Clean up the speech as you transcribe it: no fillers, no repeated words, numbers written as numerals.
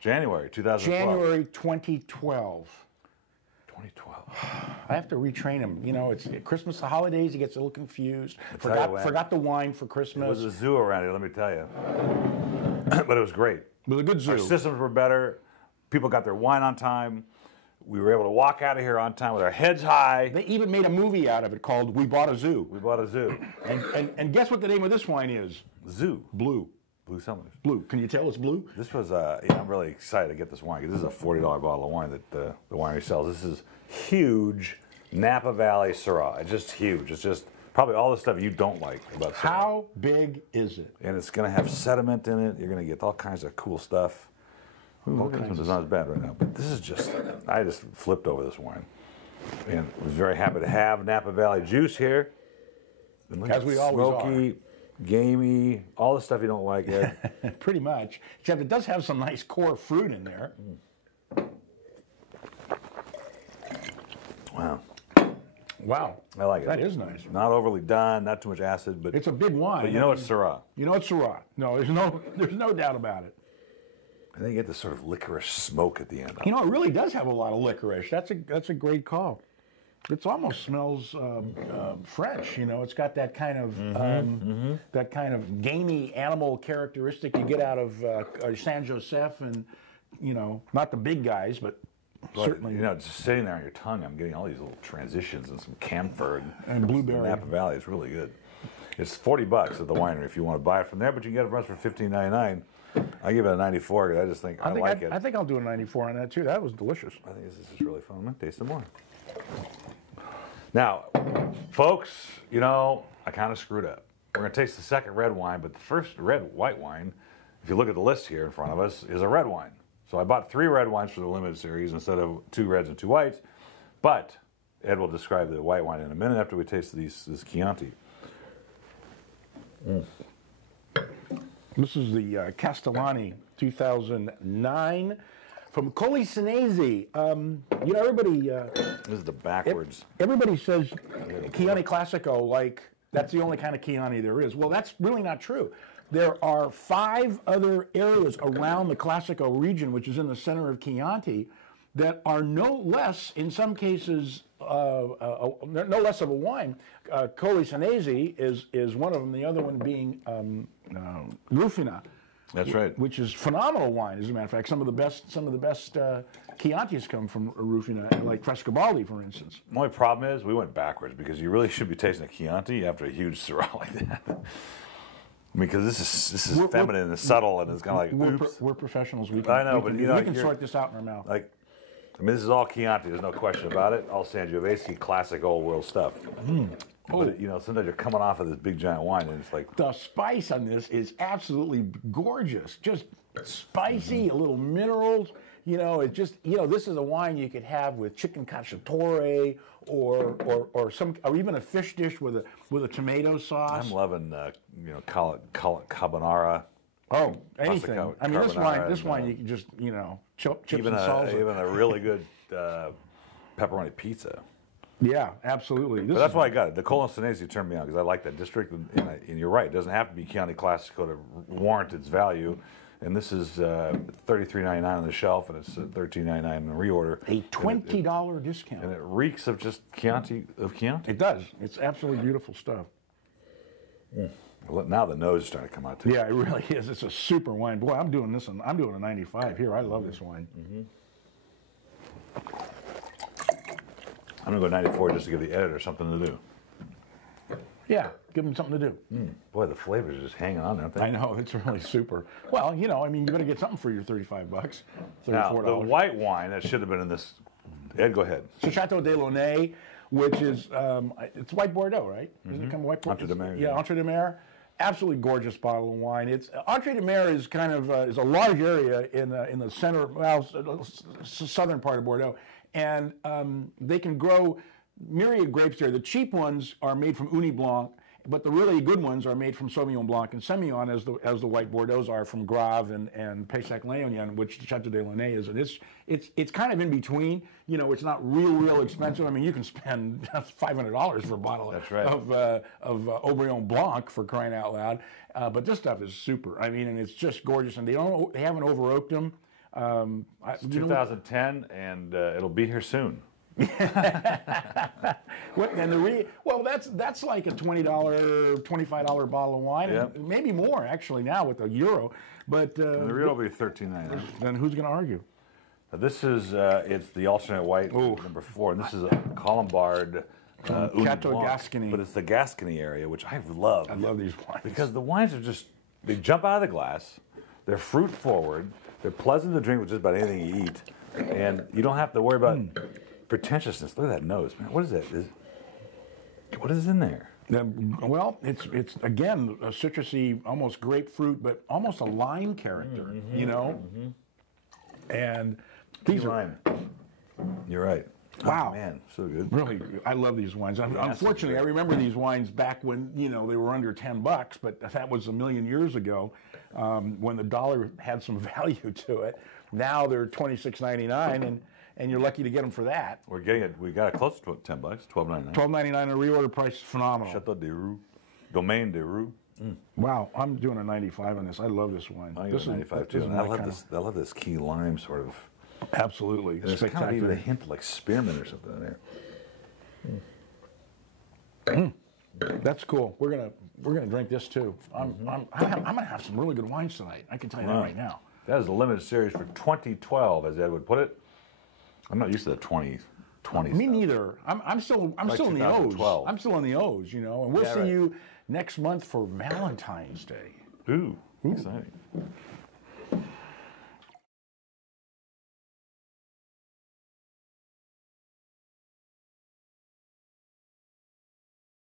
January 2012. January 2012. 2012. I have to retrain him. You know, it's Christmas, the holidays, he gets a little confused. tell you what, Forgot the wine for There Christmas. was a zoo around here, let me tell you. But it was great. It was a good zoo. Our systems were better. People got their wine on time. We were able to walk out of here on time with our heads high. They even made a movie out of it called We Bought a Zoo. We bought a zoo. And guess what the name of this wine is? Zoo. Blue. Blue Summers. Blue. Can you tell it's blue? This was, I'm really excited to get this wine because this is a $40 bottle of wine that the winery sells. This is huge Napa Valley Syrah. It's just huge. It's just probably all the stuff you don't like about Syrah. How big is it? And it's going to have sediment in it. You're going to get all kinds of cool stuff. All kinds it's not as bad right now, but this is just, I just flipped over this wine. And was very happy to have Napa Valley juice here. And look As we always smoky, gamey, all the stuff you don't like, Ed. Pretty much. Except it does have some nice core fruit in there. Wow. Wow. I like it. That is nice. Not overly done, not too much acid, but It's a big wine. But you know it's Syrah. You know it's Syrah. No, there's no doubt about it. And then you get this sort of licorice smoke at the end. You know, it really does have a lot of licorice. That's a great call. It almost smells fresh. You know, it's got that kind of gamey animal characteristic you get out of San Josef, and you know, not the big guys, but certainly. You know, just sitting there on your tongue, I'm getting all these little transitions and some camphor and blueberry. Napa Valley is really good. It's $40 at the winery if you want to buy it from there, but you can get it from us for $15.99. I give it a 94 because I just think I like it. I think I'll do a 94 on that too. That was delicious. I think this is really fun. I'm going to taste it more. Now, folks, you know, I kind of screwed up. We're going to taste the second red wine, but the first white wine, if you look at the list here in front of us, is a red wine. So I bought 3 red wines for the limited series instead of 2 reds and 2 whites. But Ed will describe the white wine in a minute after we taste this Chianti. This is the Castellani 2009 from Colli Senesi. You know, everybody. This is the backwards. Everybody says Chianti Classico, like that's the only kind of Chianti there is. Well, that's really not true. There are 5 other areas around the Classico region, which is in the center of Chianti, that are no less, in some cases, no less of a wine. Colli Senesi is one of them. The other one being Rufina. That's right. Which is phenomenal wine, as a matter of fact. Some of the best Chiantis come from Rufina, like Frescobaldi, for instance. My only problem is we went backwards because you really should be tasting a Chianti after a huge Syrah like that. I mean, because this is feminine and subtle, and it's kind of like, oops. We're professionals. We can sort this out in our mouth. Like, I mean, this is all Chianti. There's no question about it. All Sangiovese, classic old world stuff. But, you know, sometimes you're coming off of this big giant wine, and it's like... The spice on this is absolutely gorgeous. Just spicy, a little minerals. You know, it just, you know, this is a wine you could have with chicken cacciatore or even a fish dish with a tomato sauce. I'm loving, you know, carbonara. Oh, anything. I mean, this wine you can just, you know, chips and salsa. Even a really good pepperoni pizza. Yeah, absolutely. But that's why I got it. The Colli Senesi turned me on because I like that district, and you're right. It doesn't have to be Chianti Classico to warrant its value. And this is $33.99 on the shelf, and it's $13.99 in the reorder. A $20 discount. And it reeks of just Chianti. It does. It's absolutely beautiful stuff. Well, now the nose is starting to come out too. Yeah, it really is. It's a super wine. Boy, I'm doing this, and I'm doing a 95 here. I love this wine. I'm going to go 94 just to give the editor something to do. Yeah, give them something to do. Boy, the flavors are just hanging on, aren't they? I know, it's really super. Well, you know, I mean, you better get something for your $35, $34. Now, the white wine that should have been in this. Ed, go ahead. So Chateau de Launay, which is, it's white Bordeaux, right? Doesn't it come white Bordeaux? Entre de Mer. Yeah, Entre de Mer. Absolutely gorgeous bottle of wine. It's Entre de Mer is kind of is a large area in the center, southern part of Bordeaux, and they can grow myriad grapes there. The cheap ones are made from Uni Blanc, but the really good ones are made from Sauvignon Blanc and Semillon, as the white Bordeaux's are from Grave and Pessac Léognan, which Chateau de Launay is, and it's kind of in between. You know, it's not real expensive. I mean, you can spend $500 for a bottle That's right. of Haut-Brion Blanc, for crying out loud. But this stuff is super. I mean, and it's just gorgeous, and they haven't over oaked them. It's 2010, and it'll be here soon. Well, that's like a $20, $25 bottle of wine, Yep. and maybe more actually now with the euro. But And the real will be $13.99. then who's going to argue? Now, this is it's the alternate white number 4, and this is a Colombard Uni Chateau Blanc, Gascony. but it's the Gascony area, which I love. I love these wines because the wines are they jump out of the glass, they're fruit forward, they're pleasant to drink with just about anything you eat, and you don't have to worry about pretentiousness. Look at that nose, man. What is that? What is in there? Well, it's again a citrusy, almost grapefruit, but almost a lime character. You know, and these are lime. You're right. Wow. Oh, man, so good. really. I love these wines. Unfortunately, I remember these wines back when they were under $10, but that was a million years ago, when the dollar had some value to it. Now they're $26.99, and you're lucky to get them for that. We're getting it. We got it close to $10, $12.99. $12.99 a reorder price is phenomenal. Chateau de Roux, Domaine de Roux. Wow, I'm doing a 95 on this. I love this wine. I This got 95 too. is And my I love kind this. I love this key lime sort of. Absolutely, There's kind of even spectacular. a hint of like spearmint or something in there. That's cool. We're gonna drink this too. I'm gonna have some really good wines tonight. I can tell you that right now. That is a limited series for 2012, as Ed would put it. I'm not used to the 2020. Me neither. I'm still in the O's. 2012. I'm still in the O's, and we'll Yeah, see right. you next month for Valentine's Day. Ooh, exciting.